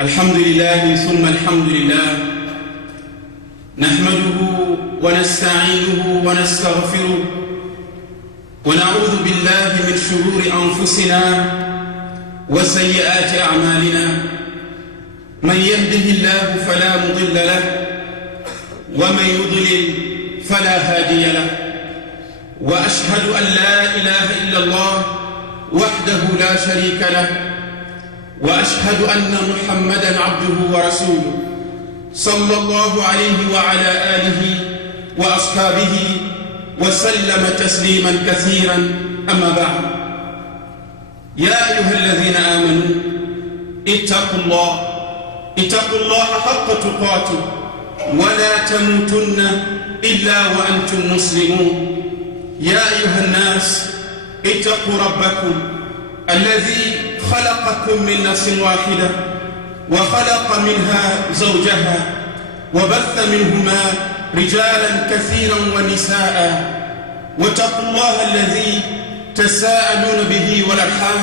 الحمد لله ثم الحمد لله نحمده ونستعينه ونستغفره ونعوذ بالله من شرور أنفسنا وسيئات أعمالنا من يهده الله فلا مضل له ومن يضلل فلا هادي له وأشهد أن لا إله إلا الله وحده لا شريك له وأشهد أن محمدًا عبده ورسوله صلى الله عليه وعلى آله وأصحابه وسلم تسليماً كثيراً أما بعد يا أيها الذين آمنوا اتقوا الله حق تقاته ولا تموتن إلا وأنتم مسلمون يا أيها الناس اتقوا ربكم الذي خلقكم من نفس واحدة وخلق منها زوجها وبث منهما رجالا كثيرا ونساء واتقوا الله الذي تساءلون به والأرحام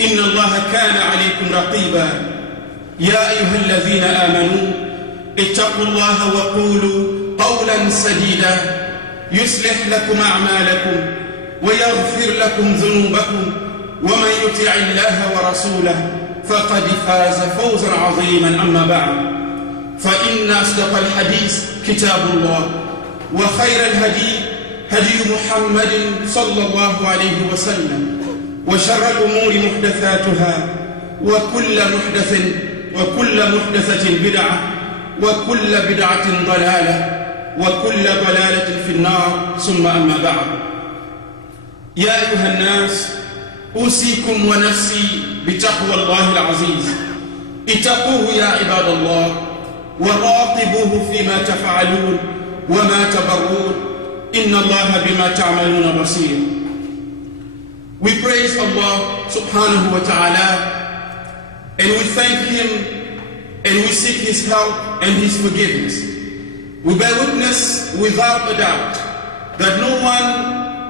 إن الله كان عليكم رقيبا يا أيها الذين آمنوا اتقوا الله وقولوا قولا سديدا يصلح لكم أعمالكم ويغفر لكم ذنوبكم ومن يطع الله ورسوله فقد فاز فوزا عظيما أما بعد فإن أصدق الحديث كتاب الله وخير الهدي هدي محمد صلى الله عليه وسلم وشر الأمور محدثاتها وكل محدثة بدعة وكل بدعة ضلالة وكل ضلالة في النار ثم أما بعد يا أيها الناس أوصيكم ونفسي بتقوى الله العزيز اتقوه يا عباد الله وراقبوه فيما تفعلون وما تبرون إن الله بما تعملون بصير. We praise Allah subhanahu wa ta'ala and we thank Him and we seek His help and His forgiveness. We bear witness without a doubt that no one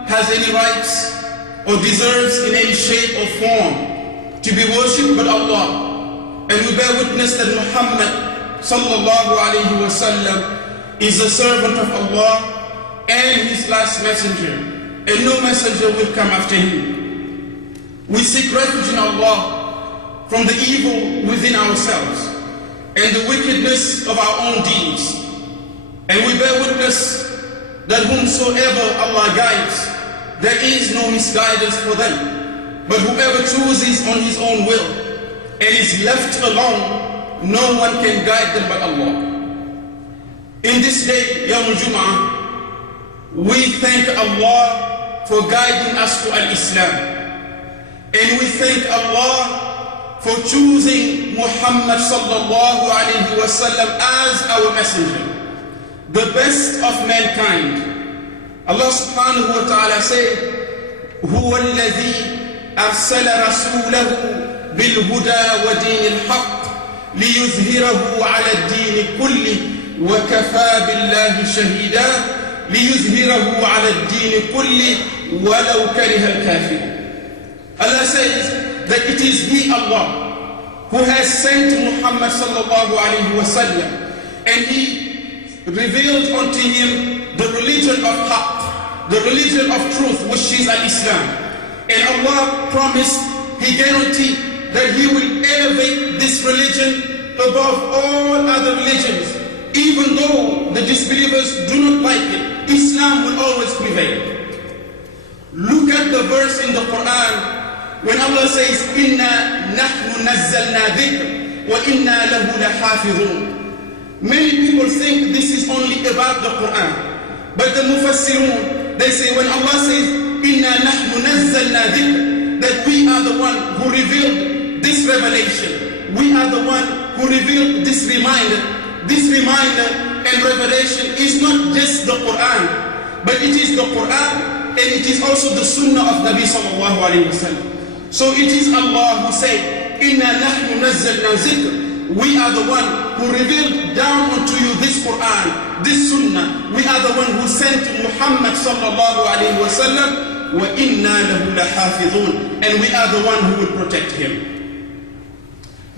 has any rights or deserves in any shape or form to be worshipped but Allah. And we bear witness that Muhammad sallallahu alayhi wa sallam is a servant of Allah and His last messenger, and no messenger will come after Him. We seek refuge in Allah from the evil within ourselves and the wickedness of our own deeds. And we bear witness that whomsoever Allah guides, there is no misguidance for them, but whoever chooses on his own will and is left alone, no one can guide them but Allah. In this day, Yawm al-Jum'ah, we thank Allah for guiding us to al-Islam, and we thank Allah for choosing Muhammad sallallahu alayhi wa sallam as our messenger, the best of mankind. Allah subhanahu wa ta'ala said, هو الذي أرسل رسوله بالهدى ودين الحق ليظهره على الدين كله وكفى بالله شهيدا ليظهره على الدين كله ولو كره الكافرون. Allah says that it is He, Allah, who has sent Muhammad sallallahu alayhi wa sallam, and He revealed unto him the religion of haqq, the religion of truth, which is al-Islam. And Allah promised, He guaranteed that He will elevate this religion above all other religions. Even though the disbelievers do not like it, Islam will always prevail. Look at the verse in the Quran when Allah says, إِنَّا نَحْنُ نَزَّلْنَا ذِكْرٍ وَإِنَّا لَهُ لَحَافِظُونَ. Many people think this is only about the Quran, but the Mufassirun, they say when Allah says, إِنَّا نَحْنُ نَزَّلْنَا ذِكْرٍ, that we are the one who revealed this revelation. We are the one who revealed this reminder. This reminder and revelation is not just the Quran, but it is the Quran and it is also the Sunnah of Nabi sallallahu alayhi wa sallam. So it is Allah who said, إِنَّا نَحْنُ نَزَّلْنَا ذِكْرٍ. We are the one who revealed down unto you this Quran, this Sunnah. We are the one who sent Muhammad sallallahu alayhi wa sallam. وَإِنَّا لَهُ لَحَافِظُونَ. And we are the one who will protect him.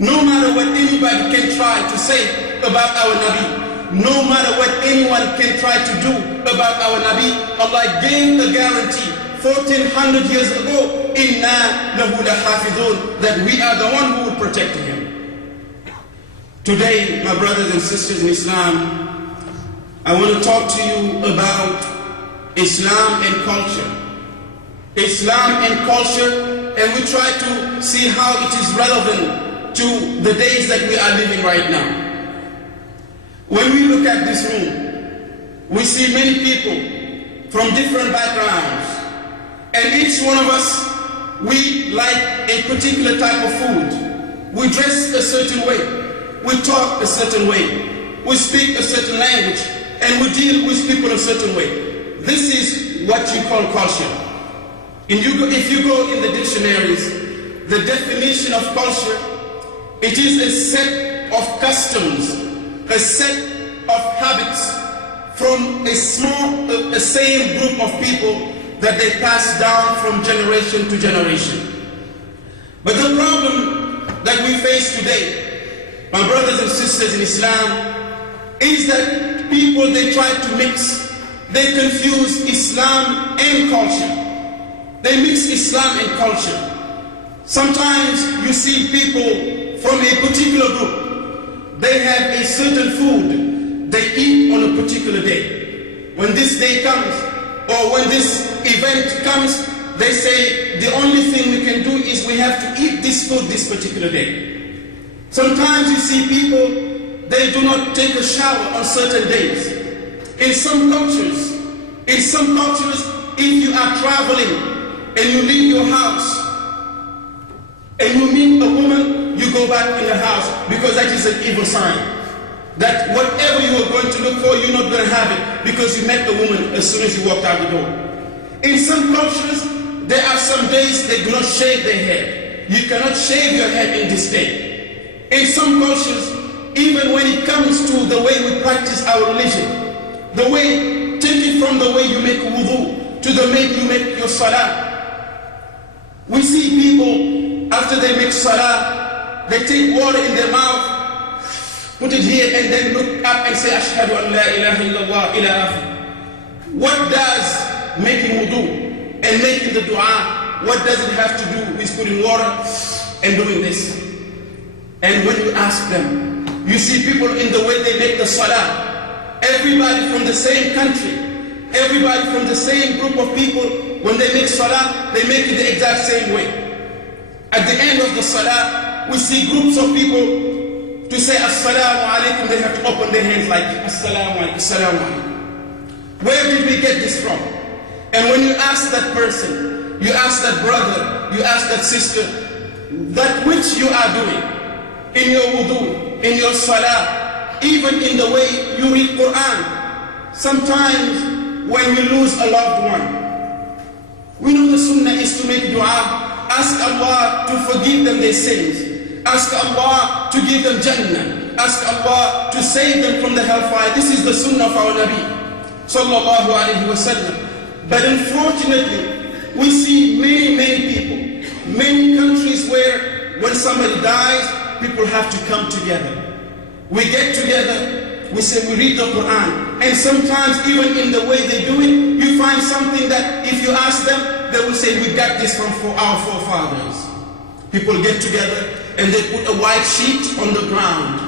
No matter what anybody can try to say about our Nabi, no matter what anyone can try to do about our Nabi, Allah gave the guarantee 1400 years ago, Inna lahu lahafidun, that we are the one who will protect him. Today, my brothers and sisters in Islam, I want to talk to you about Islam and culture. Islam and culture, and we try to see how it is relevant to the days that we are living right now. When we look at this room, we see many people from different backgrounds, and each one of us, we like a particular type of food. We dress a certain way, we talk a certain way, we speak a certain language, and we deal with people a certain way. This is what you call culture. If you go in the dictionaries, the definition of culture, it is a set of customs, a set of habits from a same group of people that they pass down from generation to generation. But the problem that we face today, my brothers and sisters in Islam, is that people, they try to mix, they confuse Islam and culture. They mix Islam and culture. Sometimes you see people from a particular group, they have a certain food they eat on a particular day. When this day comes, or when this event comes, they say the only thing we can do is we have to eat this food this particular day. Sometimes you see people, they do not take a shower on certain days. In some cultures, if you are traveling and you leave your house and you meet a woman, you go back in the house, because that is an evil sign. That whatever you are going to look for, you're not going to have it, because you met the woman as soon as you walked out the door. In some cultures, there are some days they do not shave their head. You cannot shave your head in this day. In some cultures, even when it comes to the way we practice our religion, the way, taking from the way you make wudu to the way you make your salah, we see people, after they make salah, they take water in their mouth, put it here, and then look up and say, Ashhadu an la ilaha illallah ila akhir. What does making wudu and making the dua, what does it have to do with putting water and doing this? And when you ask them, you see people in the way they make the salah, everybody from the same country, everybody from the same group of people, when they make salah, they make it the exact same way. At the end of the salah, we see groups of people to say Assalamu alaikum, they have to open their hands like Assalamu alaikum, Assalamu alaikum. Where did we get this from? And when you ask that person, you ask that brother, you ask that sister, that which you are doing in your wudu, in your salah, even in the way you read Quran, sometimes when we lose a loved one, we know the sunnah is to make dua, ask Allah to forgive them their sins, ask Allah to give them Jannah, ask Allah to save them from the hellfire. This is the sunnah of our Nabi sallallahu alayhi wa sallam. But unfortunately, we see many people, many countries where when somebody dies, people have to come together. We get together, we say we read the Quran, and sometimes even in the way they do it, you find something that if you ask them, they will say we got this from our forefathers. People get together and they put a white sheet on the ground,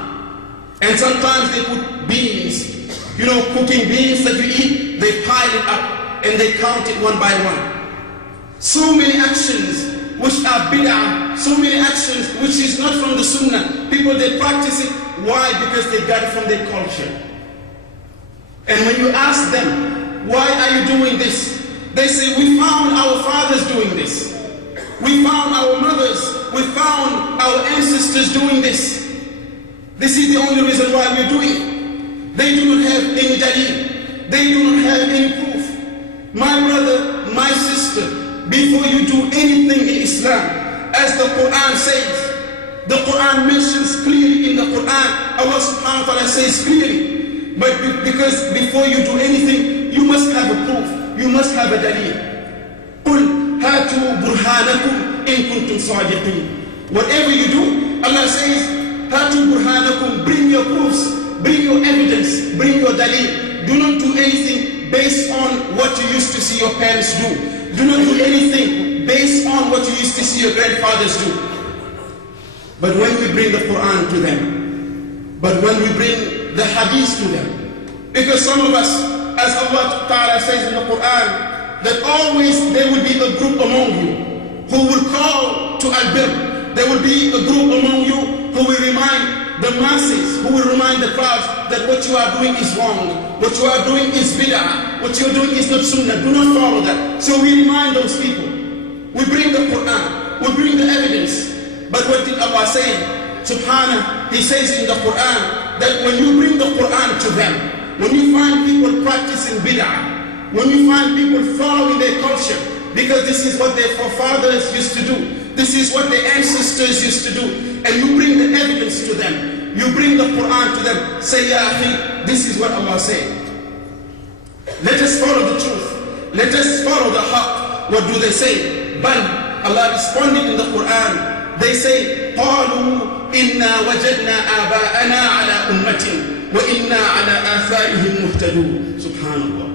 and sometimes they put beans, cooking beans that you eat, they pile it up and they count it one by one. So many actions which are bid'ah, so many actions which is not from the sunnah. People, they practice it. Why? Because they got it from their culture. And when you ask them, why are you doing this? They say, we found our fathers doing this. We found our mothers, we found our ancestors doing this. This is the only reason why we're doing it. They do not have any dalil. They do not have any proof. My brother, my sister, before you do anything in Islam, as the Quran says, the Quran mentions clearly in the Quran, Allah subhanahu wa ta'ala says clearly, but because before you do anything, you must have a proof, you must have a dalil. قُلْ هَاتُوا بُرْهَانَكُمْ إِن كُنْتُمْ صَادِقِينَ. Whatever you do, Allah says, Hatu burhanakum, bring your proofs, bring your evidence, bring your dalil. Do not do anything based on what you used to see your parents do. Do not do anything based on what you used to see your grandfathers do. But when we bring the Quran to them, but when we bring the hadith to them, because some of us, as Allah Ta'ala says in the Quran, that always there will be a group among you who will call to al-birr. There will be a group among you who will remind the masses, who will remind the crowds that what you are doing is wrong, what you are doing is bid'ah, what you are doing is not sunnah, do not follow that. So we remind those people. We bring the Quran, we bring the evidence. But what did Allah say? Subhanahu, He says in the Quran that when you bring the Quran to them, when you find people practicing bid'ah, when you find people following their culture, because this is what their forefathers used to do, this is what their ancestors used to do, and you bring the evidence to them, you bring the Quran to them, say, Ya akhi, this is what Allah said. Let us follow the truth. Let us follow the haqq. What do they say? But Allah responded in the Quran. They say, قالوا إنا وجدنا آباءنا على أمة وإنا على آثارهم مهتدون. Subhanallah.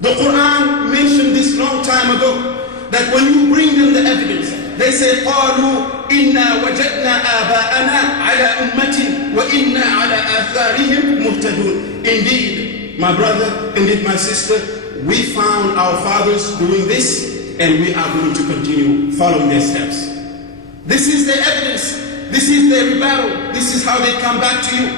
The Quran mentioned this long time ago, that when you bring them the evidence, they say, قالوا إنا وجدنا آباءنا على أمة وإنا على آثارهم مهتدون. Indeed, my brother, indeed my sister, we found our fathers doing this, and we are going to continue following their steps. This is their evidence. This is their rebuttal. This is how they come back to you.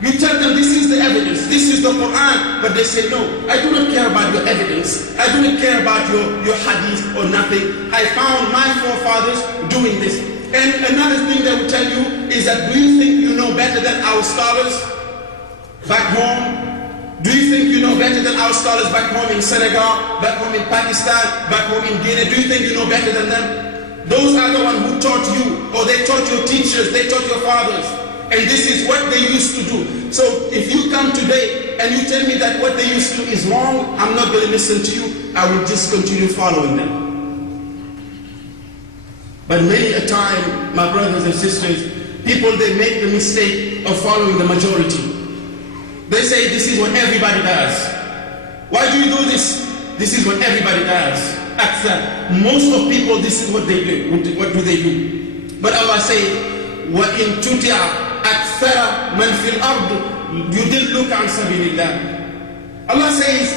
You tell them this is the evidence. This is the Quran. But they say, no, I do not care about your evidence. I do not care about your hadith or nothing. I found my forefathers doing this. And another thing they will tell you is that, do you think you know better than our scholars back home? Do you think you know better than our scholars back home in Senegal, back home in Pakistan, back home in Guinea? Do you think you know better than them? Those are the ones who taught you, or they taught your teachers, they taught your fathers. And this is what they used to do. So if you come today and you tell me that what they used to do is wrong, I'm not going to listen to you. I will just continue following them. But many a time, my brothers and sisters, people, they make the mistake of following the majority. They say this is what everybody does. Why do you do this? This is what everybody does. Most of people, this is what they do. What do they do? But Allah says, وَإِن تُطِعْ أَكْثَرَ مَنْ فِي الْأَرْضِ يُضِلُّكَ عَنْ سَبِيلِ اللَّهِ. Allah says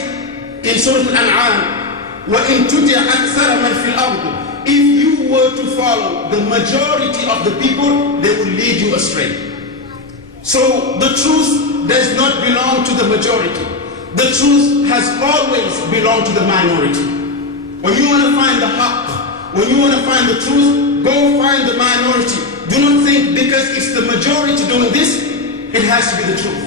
in Surah Al-An'am, وَإِن تُطِعْ أَكْثَرَ مَنْ فِي الْأَرْضِ. If you were to follow the majority of the people, they will lead you astray. So the truth does not belong to the majority. The truth has always belonged to the minority. When you want to find the haqq, when you want to find the truth, go find the minority. Do not think because it's the majority doing this, it has to be the truth.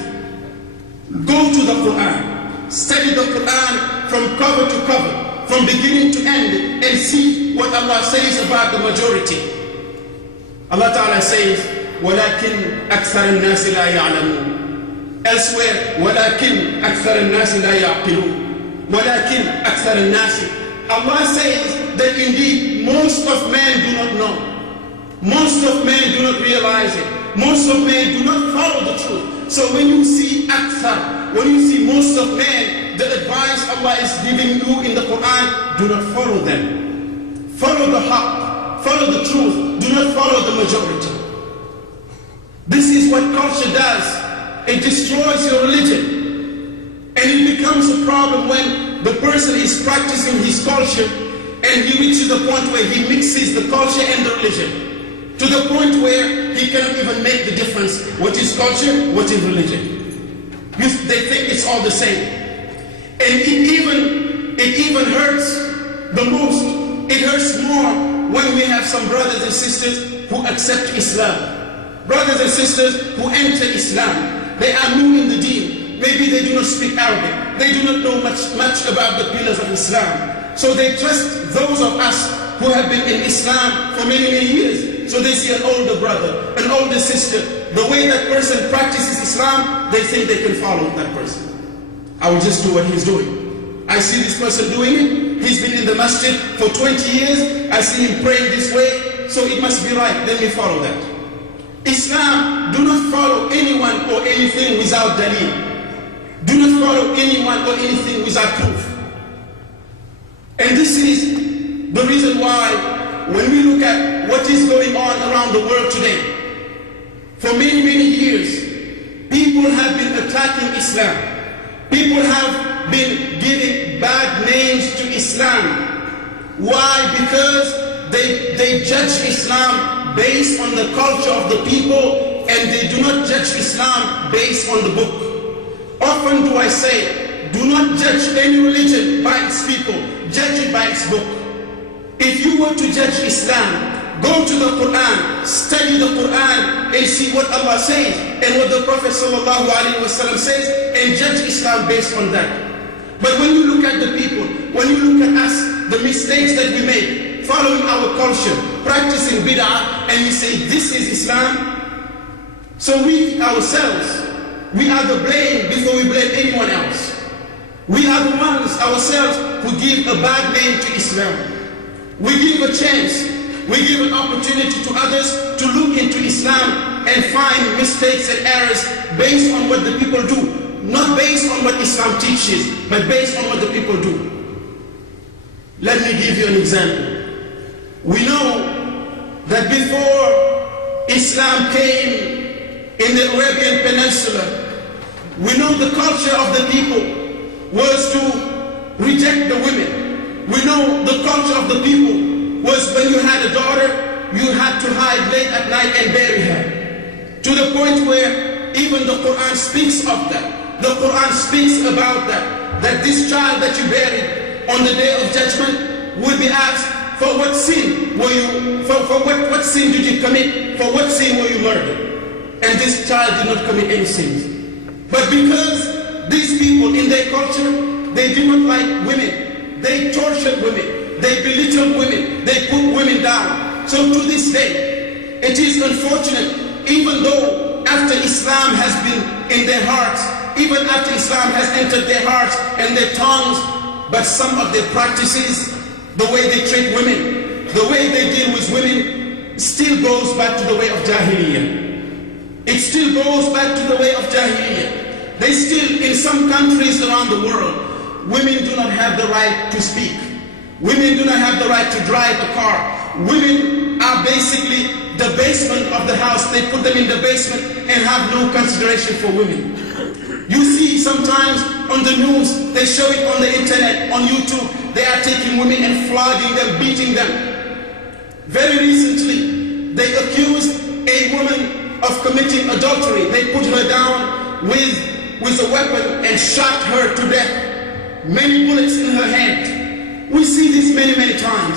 Go to the Quran. Study the Quran from cover to cover, from beginning to end, and see what Allah says about the majority. Allah Ta'ala says, وَلَكِنْ أَكْثَرَ النَّاسِ لَا يَعْلَمُونَ. Elsewhere, وَلَكِنْ أَكْثَرَ النَّاسِ لَا يَعْقِلُونَ. وَلَكِنْ أَكْثَرَ النَّاسِ. Allah says that indeed most of men do not know. Most of men do not realize it. Most of men do not follow the truth. So when you see akthar, when you see most of men, the advice Allah is giving you in the Quran, do not follow them. Follow the haqq, follow the truth. Do not follow the majority. This is what culture does. It destroys your religion. And it becomes a problem when the person is practicing his culture and he reaches the point where he mixes the culture and the religion, to the point where he cannot even make the difference. What is culture? What is religion? They think it's all the same. And it even hurts the most. It hurts more when we have some brothers and sisters who accept Islam. Brothers and sisters who enter Islam. They are new in the deen. Maybe they do not speak Arabic. They do not know much about the pillars of Islam. So they trust those of us who have been in Islam for many, many years. So they see an older brother, an older sister. The way that person practices Islam, they think they can follow that person. I will just do what he's doing. I see this person doing it. He's been in the masjid for 20 years. I see him praying this way. So it must be right. Let me follow that. Islam do not follow anyone or anything without dalil. Do not follow anyone or anything without proof. And this is the reason why when we look at what is going on around the world today, for many, many years, people have been attacking Islam. People have been giving bad names to Islam. Why? Because they judge Islam based on the culture of the people, and they do not judge Islam based on the book. Often do I say, do not judge any religion by its people, judge it by its book. If you were to judge Islam, go to the Quran, study the Quran, and see what Allah says and what the Prophet ﷺ says, and judge Islam based on that. But when you look at the people, when you look at us, the mistakes that we make, following our culture, practicing bid'ah, and we say this is Islam, so we ourselves, we are the blame before we blame anyone else. We are the ones ourselves who give a bad name to Islam. We give a chance, we give an opportunity to others to look into Islam and find mistakes and errors based on what the people do. Not based on what Islam teaches, but based on what the people do. Let me give you an example. We know that before Islam came in the Arabian Peninsula, we know the culture of the people was to reject the women. We know the culture of the people was when you had a daughter, you had to hide late at night and bury her. To the point where even the Quran speaks of that. The Quran speaks about that this child that you buried on the day of judgment will be asked, for what sin were you, what sin did you commit? For what sin were you murdered? And this child did not commit any sins. But because these people in their culture, they did not like women, they tortured women, they belittled women, they put women down. So to this day, it is unfortunate, even though after Islam has been in their hearts, even after Islam has entered their hearts and their tongues, but some of their practices, the way they treat women, the way they deal with women, still goes back to the way of Jahiliyyah. It still goes back to the way of Jahiliyyah. They still, in some countries around the world, women do not have the right to speak. Women do not have the right to drive a car. Women are basically the basement of the house. They put them in the basement and have no consideration for women. You see sometimes on the news, they show it on the internet, on YouTube, they are taking women and flogging them, beating them. Very recently, they accused a woman of committing adultery. They put her down with a weapon and shot her to death. Many bullets in her head. We see this many, many times.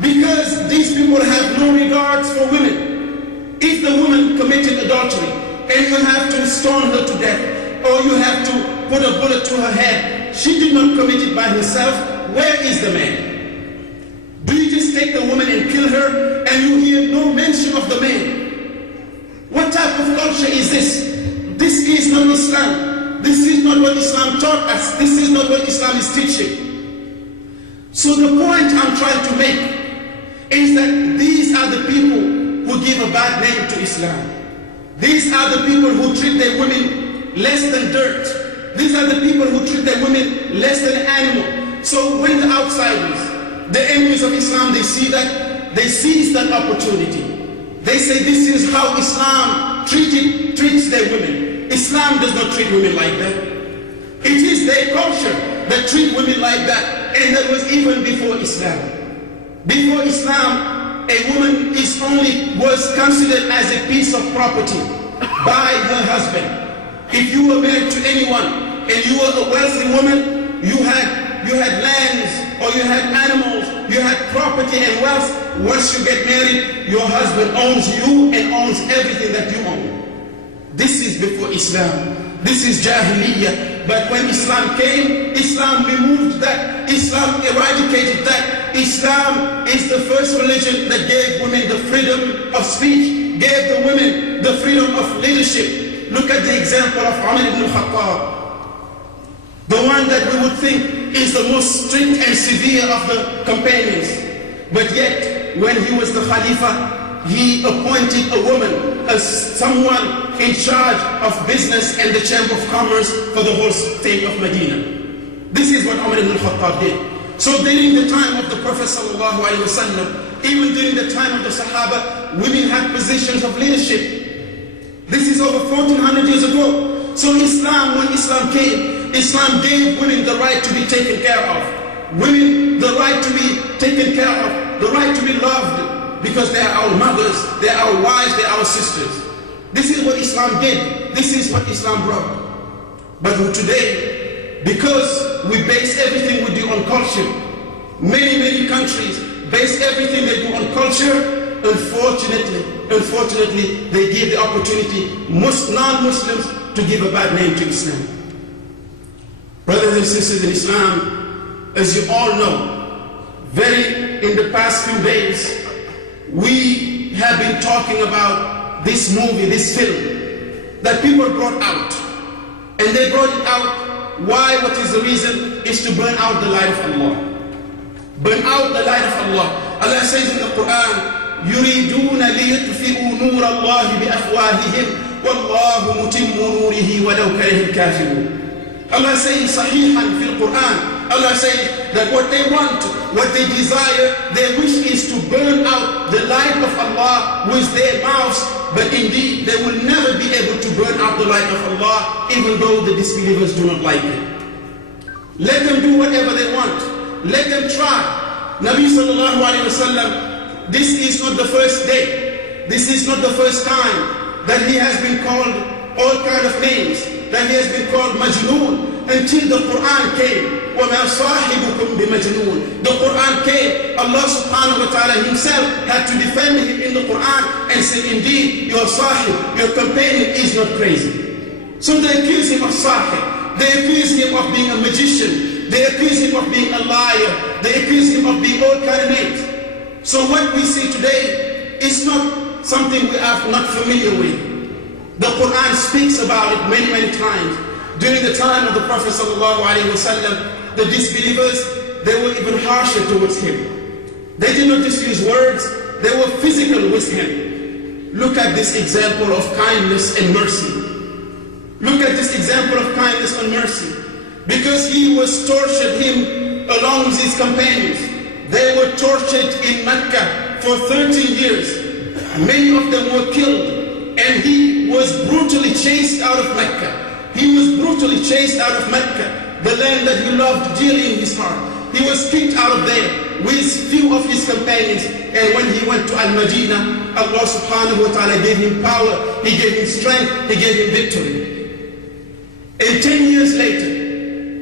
Because these people have no regards for women. If the woman committed adultery and you have to stone her to death, or you have to put a bullet to her head, she did not commit it by herself, where is the man? Do you just take the woman and kill her and you hear no mention of the man? What type of culture is this? This is not Islam. This is not what Islam taught us. This is not what Islam is teaching. So the point I'm trying to make is that these are the people who give a bad name to Islam. These are the people who treat their women less than dirt. These are the people who treat their women less than an animal. So when the outsiders, the enemies of Islam, they see that, they seize that opportunity. They say this is how Islam treats their women. Islam does not treat women like that. It is their culture that treat women like that, and that was even before Islam. Before Islam, a woman was considered as a piece of property by her husband. If you were married to anyone and you were a wealthy woman, you had lands or you had animals, you had property and wealth. Once you get married, your husband owns you and owns everything that you own. This is before Islam. This is Jahiliyyah. But when Islam came, Islam removed that. Islam eradicated that. Islam is the first religion that gave women the freedom of speech, gave the women the freedom of leadership. Look at the example of Umar ibn Khattab, the one that we would think is the most strict and severe of the companions. But yet, when he was the Khalifa, he appointed a woman, a someone in charge of business and the Chamber of Commerce for the whole state of Medina. This is what Umar ibn al-Khattab did. So during the time of the Prophet sallallahu alaihi wasallam, even during the time of the Sahaba, women had positions of leadership. This is over 1400 years ago. So Islam, when Islam came, Islam gave women the right to be taken care of. Women the right to be taken care of, the right to be loved, because they are our mothers, they are our wives, they are our sisters. This is what Islam did. This is what Islam brought. But today, because we base everything we do on culture, many countries base everything they do on culture. Unfortunately, they give the opportunity most non-Muslims to give a bad name to Islam. Brothers and sisters in Islam, as you all know, in the past few days, we have been talking about this movie, this film, that people brought out. And they brought it out. Why? What is the reason? Is to burn out the light of Allah. Burn out the light of Allah. Allah says in the Quran, يريدون ليطفئوا نور الله بأفواههم والله متم نوره ولو كره الكافرون. Allah says صحيحا في القرآن. Allah says that what they want, what they desire, their wish is to burn out the light of Allah with their mouths, but indeed they will never be able to burn out the light of Allah, even though the disbelievers do not like it. Let them do whatever they want. Let them try. Nabi sallallahu alayhi wa sallam, this is not the first day, this is not the first time that he has been called all kind of names, that he has been called Majnoon, until the Quran came. وَمَا صَاحِبُكُمْ بِمَجْنُونَ. The Quran came, Allah subhanahu wa ta'ala himself had to defend him in the Quran and say, indeed, your sahib, your companion is not crazy. So they accuse him of sahib, they accuse him of being a magician, they accuse him of being a liar, they accuse him of being all kind of names. So what we see today is not something we are not familiar with. The Quran speaks about it many times. During the time of the Prophet ﷺ, the disbelievers, they were even harsher towards him. They did not just use words, they were physical with him. Look at this example of kindness and mercy. Look at this example of kindness and mercy. Because he was tortured, him along with his companions. They were tortured in Mecca for 13 years. Many of them were killed, and he was brutally chased out of Mecca. He was brutally chased out of Mecca, the land that he loved dearly in his heart. He was kicked out of there with few of his companions. And when he went to Al-Madinah, Allah subhanahu wa ta'ala gave him power, he gave him strength, he gave him victory. And 10 years later,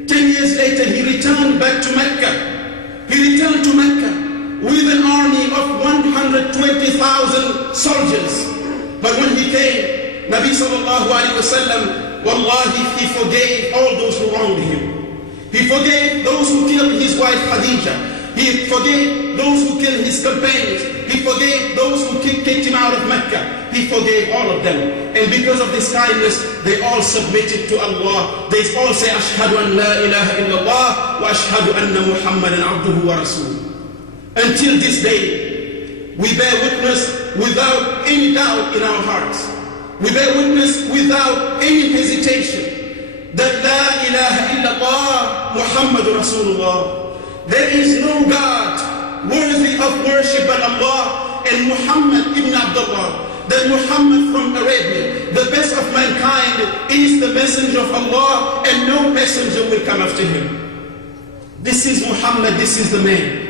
he returned back to Mecca. He returned to Mecca with an army of 120,000 soldiers. But when he came, Nabi sallallahu alayhi wa sallam, wallahi, he forgave all those who wronged him. He forgave those who killed his wife Khadija. He forgave those who killed his companions. He forgave those who kicked him out of Mecca. He forgave all of them. And because of this kindness, they all submitted to Allah. They all say, Ashhadu an la ilaha illallah wa ashhadu anna Muhammadan abduhu wa rasuluh. Until this day, we bear witness without any doubt in our hearts. We bear witness without any hesitation that La ilaha illallah Muhammadur Rasulullah. There is no God worthy of worship but Allah, and Muhammad ibn Abdullah, that Muhammad from Arabia, the best of mankind, is the messenger of Allah, and no messenger will come after him. This is Muhammad, this is the man.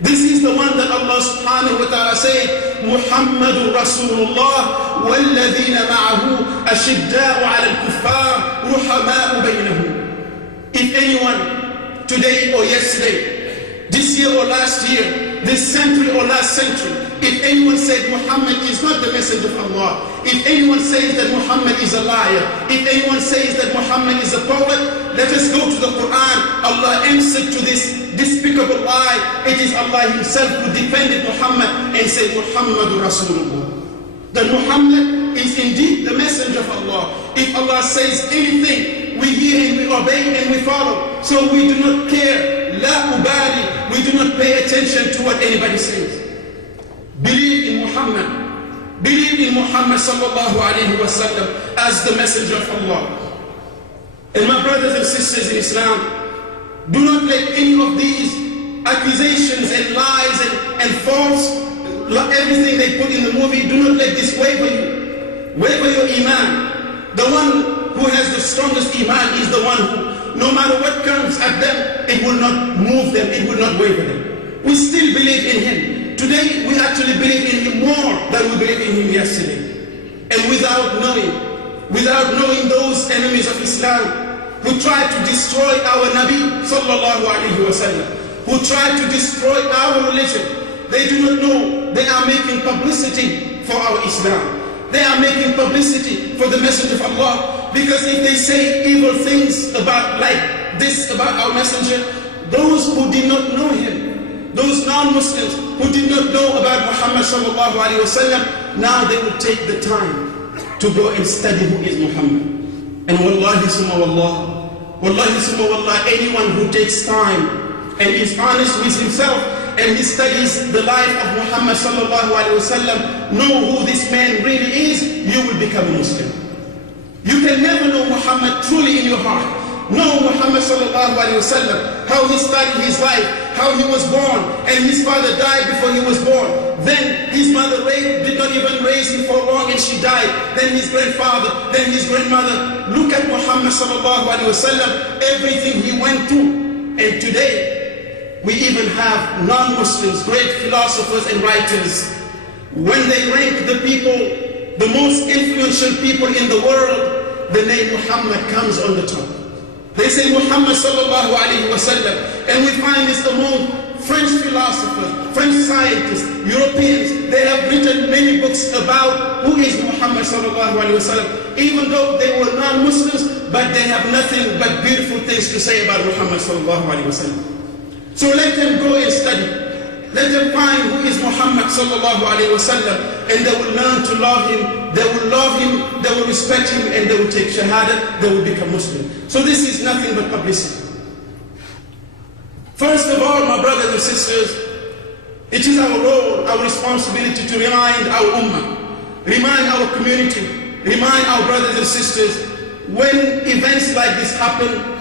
This is the one that Allah subhanahu wa ta'ala said, Muhammadur Rasulullah, وَالَّذِينَ مَعَهُ أَشِدَّاءُ عَلَى الْكُفَّارِ رُحَمَاءُ بَيْنَهُمْ. If anyone, today or yesterday, this year or last year, this century or last century, if anyone said Muhammad is not the messenger of Allah, if anyone says that Muhammad is a liar, if anyone says that Muhammad is a poet, let us go to the Quran. Allah answered to this despicable lie. It is Allah himself who defended Muhammad and said Muhammadur Rasulullah. That Muhammad is indeed the messenger of Allah. If Allah says anything, we hear and we obey and we follow. So we do not care. La ubali. We do not pay attention to what anybody says. Believe in Muhammad. believe in Muhammad sallallahu alayhi wa sallam as the messenger of Allah. And my brothers and sisters in Islam, do not let any of these accusations and lies and false, everything they put in the movie, do not let this waver you. Waver your iman. The one who has the strongest iman is the one who, no matter what comes at them, it will not move them, it will not waver them. We still believe in him. Today, we actually believe in him more than we believed in him yesterday. And without knowing those enemies of Islam who try to destroy our Nabi sallallahu alayhi wa sallam, who try to destroy our religion, they do not know they are making publicity for our Islam. They are making publicity for the Messenger of Allah, because if they say evil things about like this about our Messenger, those who did not know him, those non-Muslims who did not know about Muhammad sallallahu alaihi wasallam, now they will take the time to go and study who is Muhammad. And wallahi summa wallah, anyone who takes time and is honest with himself and he studies the life of Muhammad sallallahu alaihi wasallam, know who this man really is, you will become a Muslim. You can never know Muhammad truly in your heart. Know Muhammad sallallahu alaihi wasallam, how he started his life, how he was born, and his father died before he was born. Then his mother did not even raise him for long, and she died. Then his grandfather, then his grandmother. Look at Muhammad sallallahu alaihi wasallam, everything he went through. And today, we even have non-Muslims, great philosophers and writers. When they rank the people, the most influential people in the world, the name Muhammad comes on the top. They say Muhammad sallallahu alayhi wa sallam, and we find this among French philosophers, French scientists, Europeans. They have written many books about who is Muhammad sallallahu alayhi wa sallam, even though they were non-Muslims, but they have nothing but beautiful things to say about Muhammad sallallahu alayhi wa sallam. So let them go and study. Let them find who is Muhammad sallallahu alayhi wa sallam, and they will learn to love him, they will love him, they will respect him, and they will take shahada, they will become Muslim. So this is nothing but publicity. First of all, my brothers and sisters, it is our role, our responsibility to remind our ummah, remind our community, remind our brothers and sisters, when events like this happen,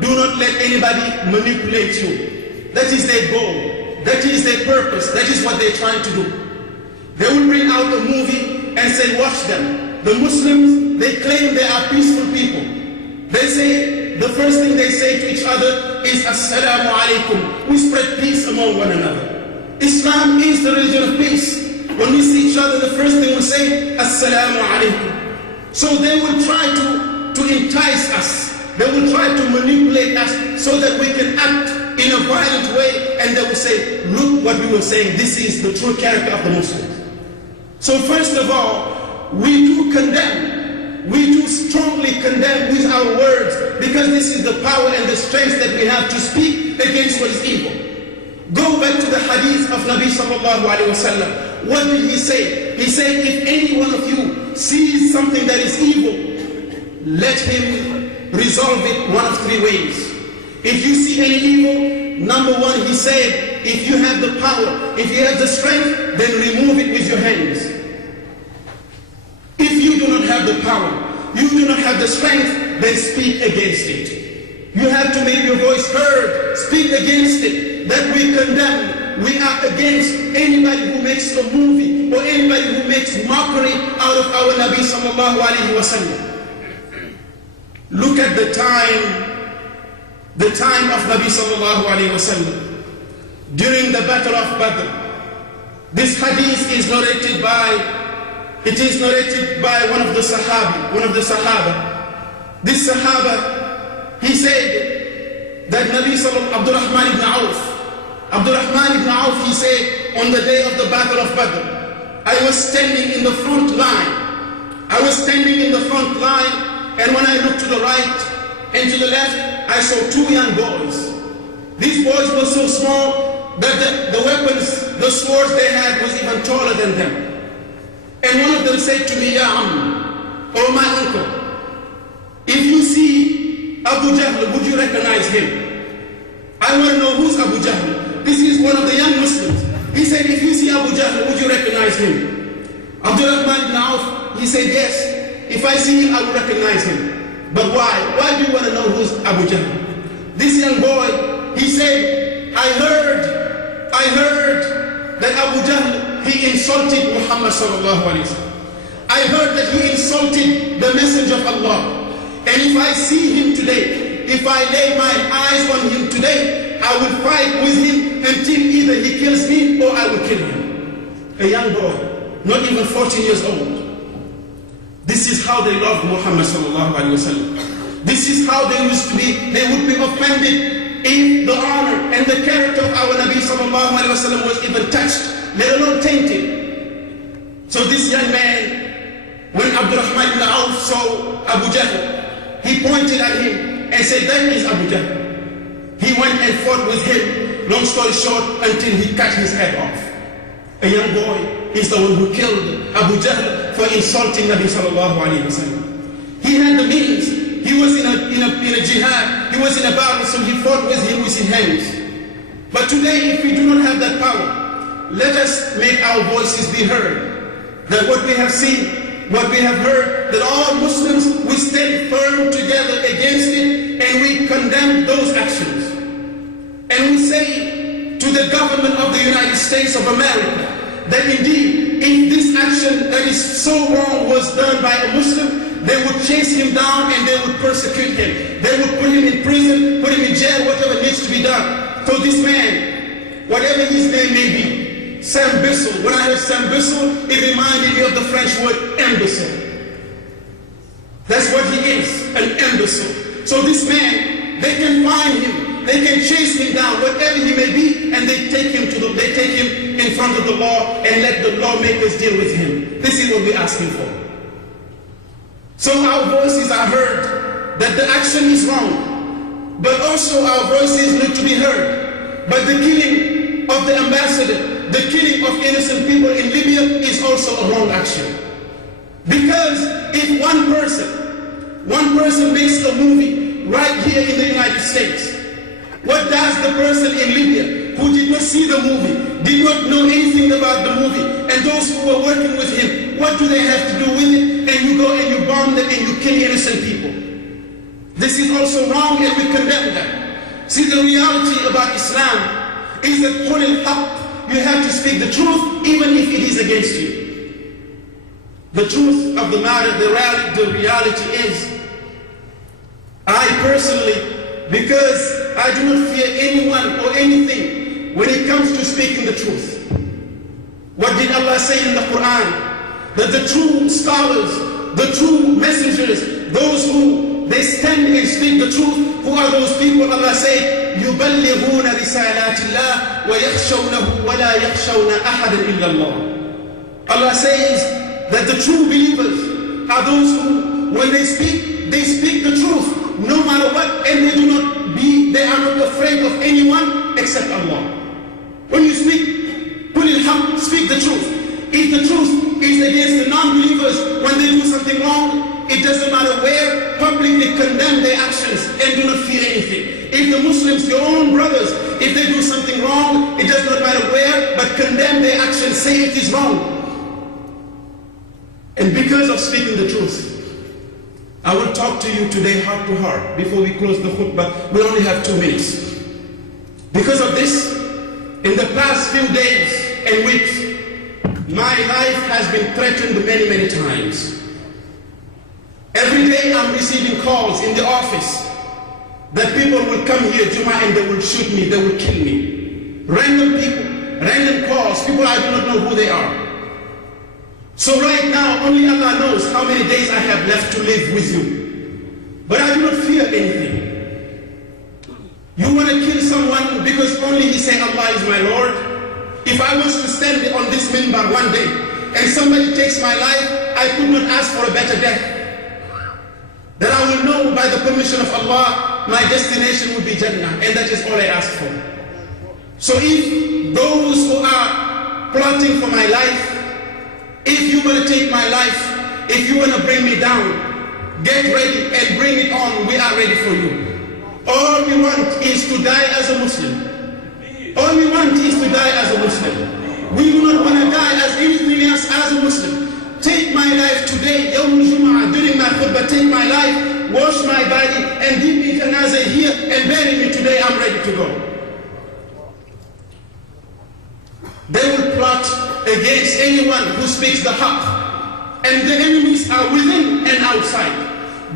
do not let anybody manipulate you. That is their goal. That is their purpose. That is what they're trying to do. They will bring out a movie and say, watch them. The Muslims, they claim they are peaceful people. They say, the first thing they say to each other is, Assalamu alaikum. We spread peace among one another. Islam is the religion of peace. When we see each other, the first thing we say, Assalamu alaikum. So they will try to entice us. They will try to manipulate us so that we can act in a violent way, and they will say, look what we were saying, this is the true character of the Muslims. So first of all, we do condemn, we do strongly condemn with our words, because this is the power and the strength that we have to speak against what is evil. Go back to the hadith of Nabi sallallahu alayhi wa sallam. What did he say? He said, if any one of you sees something that is evil, let him resolve it one of three ways. If you see any evil, number one, he said, if you have the power, if you have the strength, then remove it with your hands. If you do not have the power, you do not have the strength, then speak against it. You have to make your voice heard, speak against it, that we condemn. We are against anybody who makes a movie or anybody who makes mockery out of our Nabi sallallahu alayhi wa sallam. Look at the time of Nabi sallallahu alayhi wa sallam, during the battle of Badr. This hadith is narrated by one of the Sahaba. This Sahaba, he said that Nabi sallallahu Abdurrahman ibn Auf, he said, on the day of the battle of Badr, I was standing in the front line. And when I looked to the right and to the left, I saw two young boys. These boys were so small that the weapons, the swords they had was even taller than them. And one of them said to me, Ya Am, or my uncle, if you see Abu Jahl, would you recognize him? I want to know who's Abu Jahl. This is one of the young Muslims. He said, if you see Abu Jahl, would you recognize him? Abdurrahman ibn Auf, he said, yes. If I see him, I will recognize him. But why? Why do you want to know who's Abu Jahl? This young boy, he said, I heard that Abu Jahl, he insulted Muhammad sallallahu alaihi wasallam. I heard that he insulted the messenger of Allah. And if I see him today, if I lay my eyes on him today, I will fight with him until either he kills me or I will kill him. A young boy, not even 14 years old. This is how they loved Muhammad sallallahu alaihi wasallam. This is how they used to be. They would be offended if the honor and the character of our Nabi sallallahu alaihi wasallam was even touched, let alone tainted. So this young man, when Abdurrahman ibn Auf saw Abu Jahl, he pointed at him and said, that is Abu Jahl. He went and fought with him, long story short, until he cut his head off. A young boy is the one who killed Abu Jahl for insulting Nabi sallallahu alayhi wa sallam. He had the means. He was in a jihad. He was in a battle, so he fought with him with his hands. But today, if we do not have that power, let us make our voices be heard. That what we have seen, what we have heard, that all Muslims, we stand firm together against it, and we condemn those actions. And we say to the government of the United States of America that indeed, if this action that is so wrong was done by a Muslim, they would chase him down and they would persecute him. They would put him in prison, put him in jail, whatever needs to be done. So this man, whatever his name may be, Sam Bissell. When I heard Sam Bissell, it reminded me of the French word imbecile. That's what he is, an imbecile. So this man, they can find him, they can chase him down, whatever he may be, and they take him in front of the law and let the lawmakers deal with him. This is what we're asking for. So our voices are heard that the action is wrong, but also our voices need to be heard. But the killing of the ambassador, the killing of innocent people in Libya is also a wrong action. Because if one person makes a movie right here in the United States, what does the person in Libya who did not see the movie, did not know anything about the movie, and those who were working with him, what do they have to do with it? And you go and you bomb them and you kill innocent people. This is also wrong, and we condemn that. See, the reality about Islam is that qul al-haqq, you have to speak the truth even if it is against you. The truth of the matter, the reality is, I personally, because I do not fear anyone or anything when it comes to speaking the truth. What did Allah say in the Quran? That the true scholars, the true messengers, those who they stand and speak the truth, who are those people? Allah said, يُبَلِّغُونَ رِسَالَاتِ اللَّهِ وَيَخْشَوْنَهُ وَلَا يَخْشَوْنَ أَحَدًا إِلَّا اللَّهِ. Allah says that the true believers are those who, when they speak the truth, no matter what, and they are not afraid of anyone except Allah. When you speak, قُلِ الْحَقِّ, speak the truth. If the truth is against the non-believers when they do something wrong, it doesn't matter where, publicly condemn their actions and do not fear anything. If the Muslims, your own brothers, if they do something wrong, it does not matter where, but condemn their actions, say it is wrong. And because of speaking the truth, I will talk to you today heart to heart before we close the khutbah. We only have 2 minutes. Because of this, in the past few days and weeks, my life has been threatened many, many times. Every day I'm receiving calls in the office that people will come here, Juma, and they will shoot me, they will kill me. Random people, random calls, people I do not know who they are. So right now, only Allah knows how many days I have left to live with you. But I do not fear anything. You want to kill someone because only he say Allah is my Lord? If I was to stand on this minbar one day and somebody takes my life, I could not ask for a better death. That I will know by the permission of Allah, my destination will be Jannah, and that is all I ask for. So if those who are plotting for my life, if you want to take my life, if you want to bring me down, get ready and bring it on. We are ready for you. All we want is to die as a Muslim. All we want is to die as a Muslim. We do not want to die as anything else as a Muslim. Take my life today, Yawm al-Jum'ah, during my khutbah, take my life, wash my body, and give me janazah here and bury me today. I'm ready to go. They will plot against anyone who speaks the haqq, and the enemies are within and outside.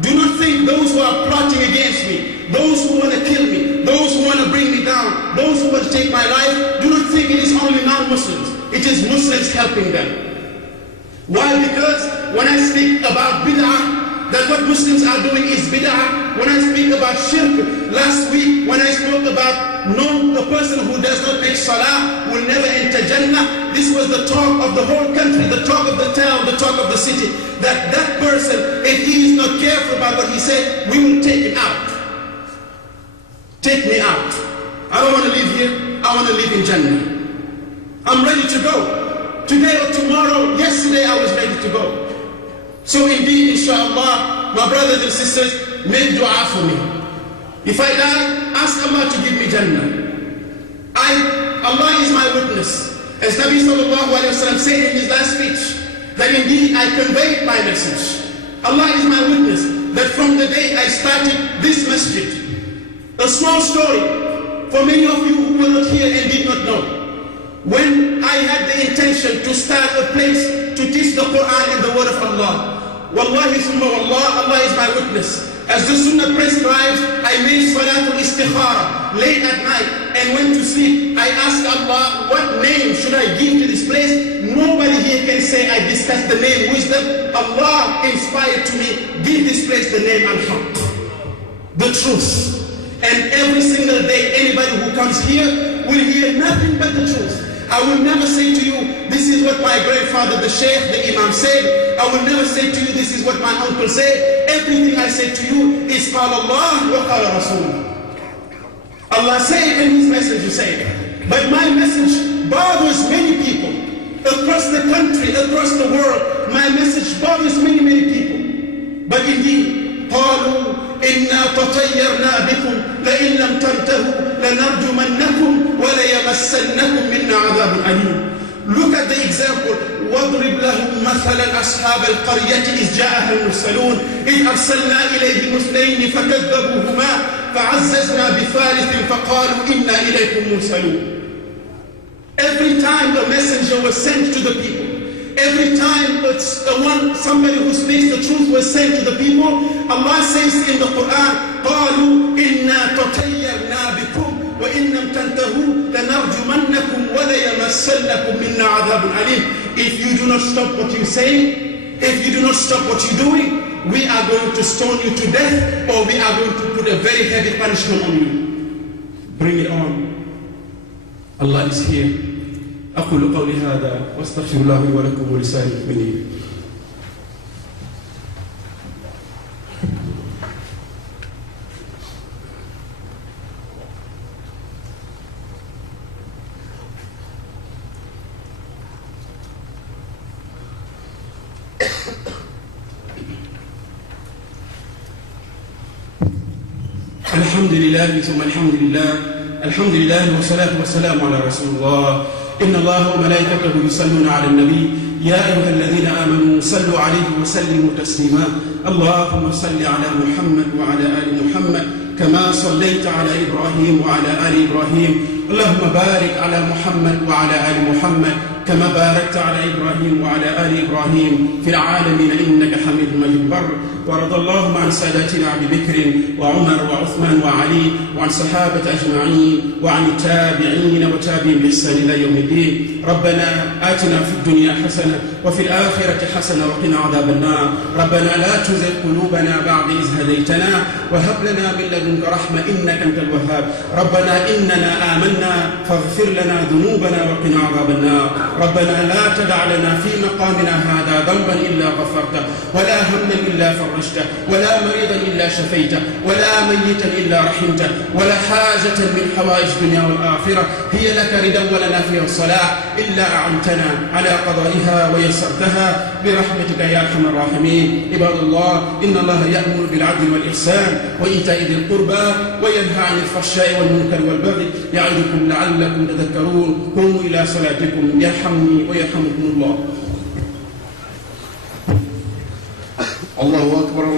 Do not think those who are plotting against me, those who want to kill me, those who want to bring me down, those who want to take my life, do not think it is only non-Muslims. It is Muslims helping them. Why? Because when I speak about bid'ah, that what Muslims are doing is bid'ah. When I speak about shirk, last week when I spoke about no, the person who does not make salah will never enter Jannah, this was the talk of the whole country, the talk of the town, the talk of the city, that that person, if he is not careful about what he said, we will take him out. Take me out. I don't want to live here, I want to live in Jannah. I'm ready to go. Today or tomorrow, yesterday I was ready to go. So indeed, inshallah, my brothers and sisters, make dua for me. If I die, ask Allah to give me Jannah. Allah is my witness. As Nabi sallallahu alayhi wa sallam said in his last speech, that indeed I conveyed my message. Allah is my witness that from the day I started this masjid, a small story for many of you who were not here and did not know. When I had the intention to start a place to teach the Quran and the word of Allah, wallahi summa wallah, Allah is my witness. As the sunnah prescribes, I made salatul istikhara late at night and went to sleep. I asked Allah, what name should I give to this place? Nobody here can say I discussed the name wisdom. Allah inspired to me, give this place the name Al-Haq, the truth. And every single day, anybody who comes here will hear nothing but the truth. I will never say to you, this is what my grandfather, the Sheikh, the Imam said. I will never say to you, this is what my uncle said. Everything I say to you is Qala Allah wa Qala Rasul. Allah said and His Messenger said. But my message bothers many people. Across the country, across the world, my message bothers many, many people. But indeed, قالوا إنا تطيرنا بكم لئن لم تنتهوا لنرجمنكم وليمسنكم منا عذاب أليم. Look at the example. واضرب لهم مثلا أصحاب القرية إذ جاءها المرسلون إذ أرسلنا إليهم اثنين فكذبوهما فعززنا بثالث فقالوا إنا إليكم مرسلون. Every time a messenger was sent to the people, every time somebody who speaks the truth was sent to the people, Allah says in the Quran, قالوا إنا تطيرنا بكم وإن لم تنتهوا لنرجمنكم وليمسنكم منا عذاب أليم. If you do not stop what you're saying, if you do not stop what you're doing, we are going to stone you to death, or we are going to put a very heavy punishment on you. Bring it on. Allah is here. أقول قولي هذا واستغفر الله لي ولكم ولسائر المؤمنين. الحمد لله ثم الحمد لله، الحمد لله والصلاة والسلام على رسول الله. إن الله وملائكته يصلون على النبي يا أيها الذين آمنوا صلوا عليه وسلموا تسليما. اللهم صل على محمد وعلى آل محمد كما صليت على إبراهيم وعلى آل إبراهيم. اللهم بارك على محمد وعلى آل محمد كما باركت على إبراهيم وعلى آل إبراهيم في العالمين إنك حميد مجيد. ورضى اللهم عن ساداتنا أبي بكر وعمر وعثمان وعلي وعن صحابة أجمعين وعن التابعين وتابعين بإحسان إلى يوم الدين. ربنا آتنا في الدنيا حسنة وفي الآخرة حسنة وقنا عذاب النار. ربنا لا تزغ قلوبنا بعد إذ هديتنا وهب لنا من لدنك رحمة إنك أنت الوهاب. ربنا إننا آمنا فاغفر لنا ذنوبنا وقنا عذاب النار. ربنا لا تدع لنا في مقامنا هذا ذنبا إلا غفرته ولا هما إلا فرجته فرجته، ولا مريضا إلا شفيته، ولا ميتا إلا رحمته، ولا حاجة من حوائج الدنيا والآخرة هي لك ردا ولنا فيها الصلاح إلا أعنتنا على قضائها ويسرتها برحمتك يا أرحم الراحمين. عباد الله، إن الله يأمر بالعدل والإحسان وإيتاء ذي القربى وينهى عن الفحشاء والمنكر والبغي يعظكم لعلكم تذكرون. قوموا إلى صلاتكم يرحمني ويرحمكم الله. الله أكبر. الله